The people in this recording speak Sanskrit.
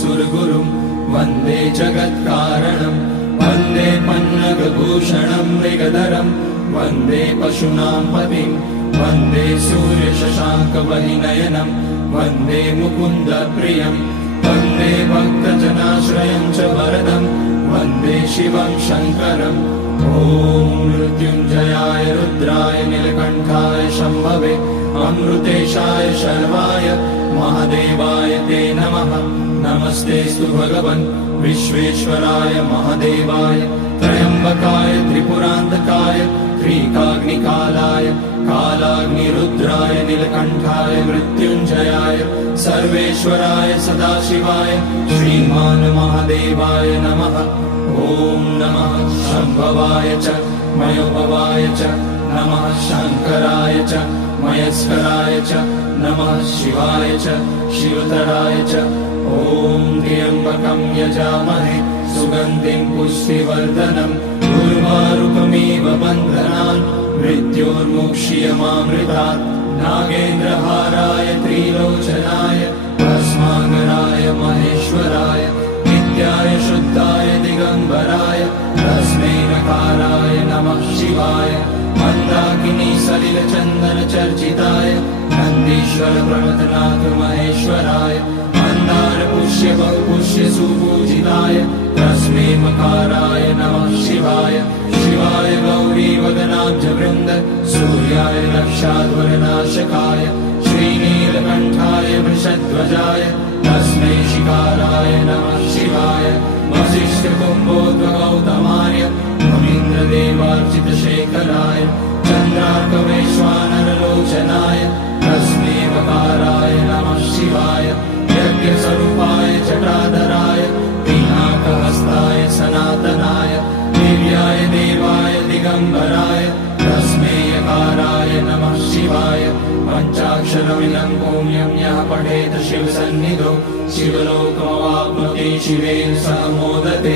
सुरगुरुं वन्दे जगत्कारणं वन्दे पन्नगभूषणं मृगधरं वन्दे पशूनां पतिं वन्दे सूर्यशशाङ्कवहिनयनं वन्दे मुकुन्दप्रियं वन्दे भक्तजनाश्रयं च वरदं वन्दे शिवं शङ्करम् ॐ मृत्युञ्जयाय रुद्राय नीलकण्ठाय शम्भवे अमृतेशाय शर्वाय महादेवाय ते नमः। नमस्तेऽस्तु भगवन् विश्वेश्वराय महादेवाय त्र्यम्बकाय त्रिपुरान्तकाय त्रिकाग्निकालाय कालाग्निरुद्राय नीलकण्ठाय मृत्युञ्जयाय सर्वेश्वराय सदाशिवाय श्रीमान् महादेवाय नमः। ॐ नमः शम्भवाय च मयोभवाय च नमः शङ्कराय च मयस्कराय च नमः शिवाय च शिवतराय च ॐ त्र्यम्बकं यजामहे सुगन्धिं पुष्टिवर्धनम् उर्वारुकमिव बन्धनान् मृत्योर्मुक्ष्यमामृतात् नागेन्द्रहाराय त्रिलोचनाय भस्माङ्गराय महेश्वराय नित्याय शुद्धाय दिगम्बराय तस्मै नकाराय नमः शिवाय मन्दाकिनी सलिलचन्दनचर्चिताय नन्दीश्वर प्रमथनाथ महेश्वराय मन्दारपुष्य बहुपुष्य सुपूजिताय तस्मै मकाराय नमः शिवाय शिवाय गौरीवदनाब्जवृन्द सूर्याय रक्षाध्वरनाशकाय श्रीनीलकण्ठाय वृषध्वजाय तस्मै शिकाराय नमः शिवाय वसिष्ठकुम्भोद्भगौतमाय मुनीन्द्रदेवार्चितशेखराय चन्द्रार्कवैश्वानरलोचनाय तस्मै वकाराय नमः शिवाय यज्ञस्वरूपाय जटाधराय पिनाकहस्ताय सनातनाय दिव्याय देवाय दिगम्बराय तस्मै यकाराय नमः शिवाय पञ्चाक्षरमिदं पुण्यं यः पठेत शिवसन्निधौ शिवलोकमवाप्नोति शिवेन सह मोदते